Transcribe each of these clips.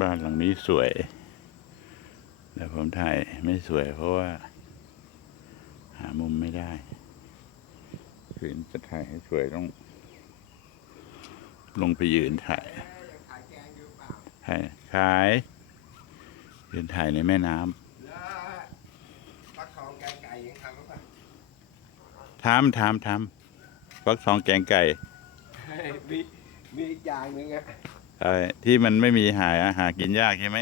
บ้านหลังนี้สวย แต่ผมถ่ายไม่สวยเพราะว่า หามุมไม่ได้คืนจะถ่ายให้สวยต้อง ลงไปยืนถ่ายถ่ายขายยืนถ่ายในแม่น้แล้วฟักทองแกงไก่ยังทำหรือเปล่าำทำทำทำฟักทองแกงไก่มีมีอีกอย่างหนึ่งอะ เอ่อที่มันไม่มีหายอาหารกินยากใช่ไหม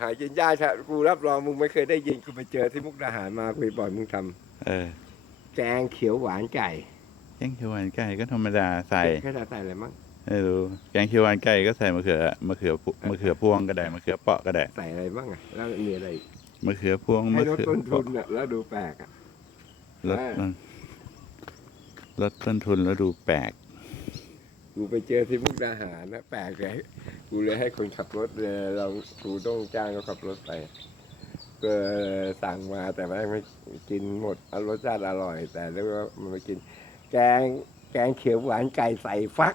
หากินยากใช่กูรับรองมึงไม่เคยได้ยินกูไปเจอที่มุกดาหารมาคุยบ่อยมึงทเออำแกงเขียวหวานไก่แกงเขียวหวานไก่ก็ธรรมดาใส่แค่ใส่อะไรมั้งไม่รู้แกงเขียวหวานไก่ก็ใส่มะเขือมะเขือพวมะเขือพวงก็ได้มะเขือเปาะก็ได้ใส่อะไรบ้างอะแล้วมีอะไรอีกมะเขือพวงให้มะลดเขือต้นทุเปาะนอะแล้วดูแปลกอะ ลดอ่าลดต้นทุนแล้วดูแปลก กูไปเจอที่มุกดาหารนะแปลกเลยกูเลยให้คนขับรถเลยเรากูต้องจ้างเขาขับรถไปก็สั่งมาแต่ว่าไม่กินหมดเอารสชาติอร่อย แต่แล้วก็มันไม่กิน แกงแกงเขียวหวานไก่ใส่ฟัก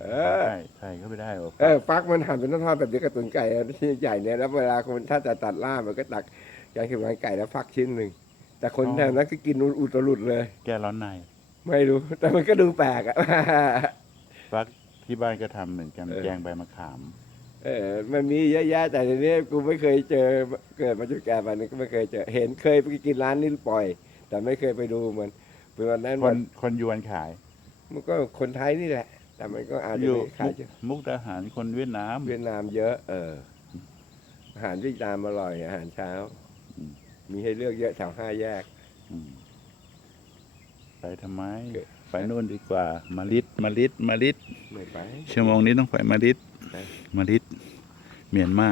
เออ ใช่ใช่ก็ไม่ได้หรอกเออฟักมันหั่นเป็นท่อนๆแบบเดียวกับตุนไก่อะที่ใหญ่เนี่ยแล้วเวลาคนถ้าจะตัดล่ามมันก็ตักแกงเขียวหวานไก่แล้วฟักชิ้นหนึ่งแต่คนแถวนั้นก็กินอุตรุดเลย แก้ร้อนใน ไม่รู้ แต่มันก็ดูแปลกอะ ฟักที่บ้านก็ทำเหมือนกันเออ แกงใบมะขาม เออมันมีเยอะแยะแต่ทีนี้กูไม่เคยเจอเกิดมาจนแก่ป่านนี้ก็ไม่เคยเจอเห็นเคยไปกินร้านนี้ปล่อย แต่ไม่เคยไปดูมันเป็นวันนั้นคมันนคนยวนขายมันก็คนไทยนี่แหละ แต่มันก็อาจอจะยู่ไม่ขายมุกมุกดาหารคนเวียดนาม เวียดนามเยอะ เออ อาหารเวียดนามอร่อย อาหารเช้า อืม มีให้เลือกเยอะแถวห้าแยก อืมไปทำไมเออ ไปนู่นดีกว่ามาลิดมาลิดมาลิดไม่ไป ชั่วโมงนี้ต้องไปมาลิดไป มาลิดเมียนมา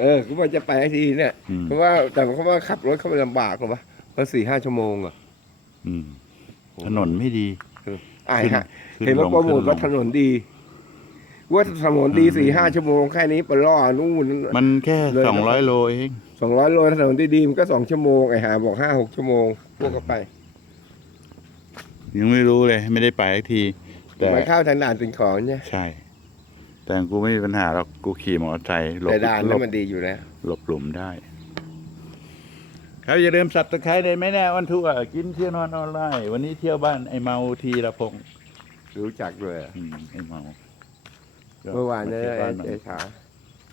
เออกูว่าจะไปทีเนี่ยอืม เพราะว่าแต่เขาว่าขับรถเข้าไปลำบากหรอวะเพราะสี่ห้าชั่วโมงอะอืมถนนไม่ดีไอ้ขึ้นฮะขึ้นเห็นว่าลงโปรโมทขึ้นลง ว่าถนนดี ว่าถนนดีอืมสี่ห้าชั่วโมงแค่นี้ไปล่อนู่น มันแค่เลยสองร้อยโลเอง สองร้อยโลถนนดีๆมันก็สองชั่วโมงไอ้หาบอกห้าหกชั่วโมงพวกก็ไป ยังไม่รู้เลย ไม่ได้ไปสักที แต่มาเข้าทางด่านสินของเนี่ยใช่ แต่กูไม่มีปัญหาหรอกกูขี่มอเตอร์ไซค์หลบแต่ด่านหลนั้นบมันดีอยู่แล้ว หลบหลุมได้ ครับอย่าลืมสับตะไคร้เลยไหมแน่วันทุกอะกินเที่ยวนอนออนไลน์วันนี้เที่ยวบ้านไอ้เมาทีละพงษ์รู้จักเลยอืมไอ้เมาก็เมื่อวานเนี่ยที่บ้านมันไอ้ขา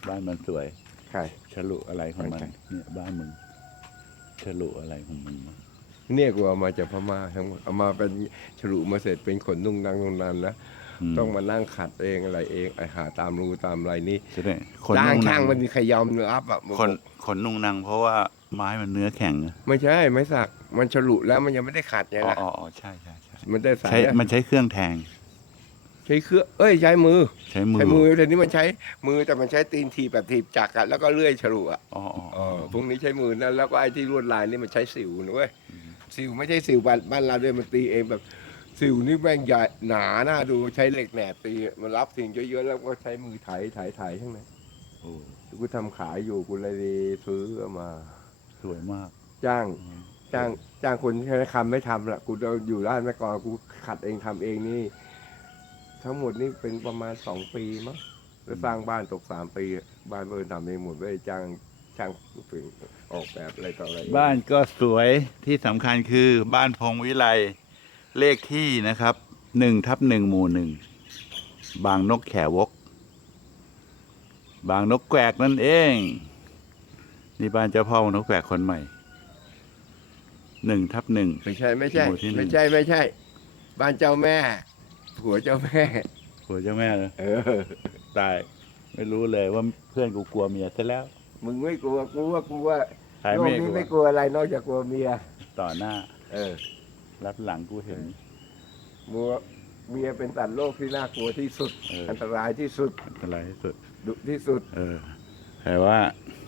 บ้านมันสวย ใคร ฉลุอะไรของมันใช่เนี่ยบ้านมึงฉลุอะไรของมึงวะ เนี่ยกูเอามาจากพม่าทั้งหมดเอามาเป็นฉลุมาเสร็จเป็นขนนุ่งนังนุ่งนันนะมต้องมานั่งขัดเองอะไรเองไอ้หาตามรูตามอะไรนี่จะได้คนจ้างนุ่งช่างนัมันมีใครยอมรับอะมึงคนคนนุ่งนังเพราะว่าไม้มันเนื้อแข็งอะไม่ใช่ไม่สักมันฉลุแล้วมันยังไม่ได้ขัดไงอ๋อล่ะอ๋ออ๋อใช่ใช่ใช่มันได้ใส่ใช้มันใช้เครื่องแทง ใช้เครื่องเอ้ยใช้มือ ใช้มือใช้มือแต่นี้มันใช้มือแต่มันใช้ตีนทีบแบบทีบจักรอะแล้วก็เลื่อยฉลุอะอ๋ออ๋อเออ๋ออพวกนี้ใช้มือนะแล้วก็ไอ้ที่ลวดลายนี่มันใช้สิวนะเว้ย สิวไม่ใช่สิวบ้านบ้านเราด้วยมันตีเองแบบ สิวนี่แม่งใหญ่หนาหน้าดูใช้เหล็กแหนบตีมันรับสิ่งเยอะๆแล้วก็ใช้มือไถไถไถทั้งนั้นโอ้กูทำขายอยู่กูเลยซื้อเอามา สวยมาก จ้างจ้างจ้างคนใช้คำไม่ทำละกูเดินอยู่ร้านแม่กลอนกูขัดเองทำเองนี่ ทั้งหมดนี่เป็นประมาณสองปีมั้งแล้วสร้างบ้านตกสามปีอะบ้านเบิร์นทำเองหมดไม่ได้จ้าง ช่างฝึกออกแบบอะไรต่ออะไรบ้านก็สวยที่สำคัญคือบ้านพงวิไลเลขที่นะครับหนึ่งทับหนึ่งหมู่หนึ่งบางนกแขวก บางนกแกวกนั่นเอง นี่บ้านเจ้าพ่อนกแกวกคนใหม่หนึ่งทับหนึ่งไม่ใช่ไม่ใช่ หมู่ที่หนึ่งไม่ใช่ไม่ใช่ บ้านเจ้าแม่ผัวเจ้าแม่ผัวเจ้าแม่เลยเออ ตาย ไม่รู้เลยว่าเพื่อนกูกลัวเมียซะแล้ว มึงไม่กลัวกูว่ากูว่าใครโลไม่กกนี้ลัวไม่กลัวอะไรนอกจากกลัวเมีย ต่อหน้า เออรับหลังกูเห็น มัวเมียเป็นสัตว์โลกที่น่ากลัวที่สุด เอออั อันตรายที่สุด อันตรายที่สุด ดุที่สุด เออแต่ว่า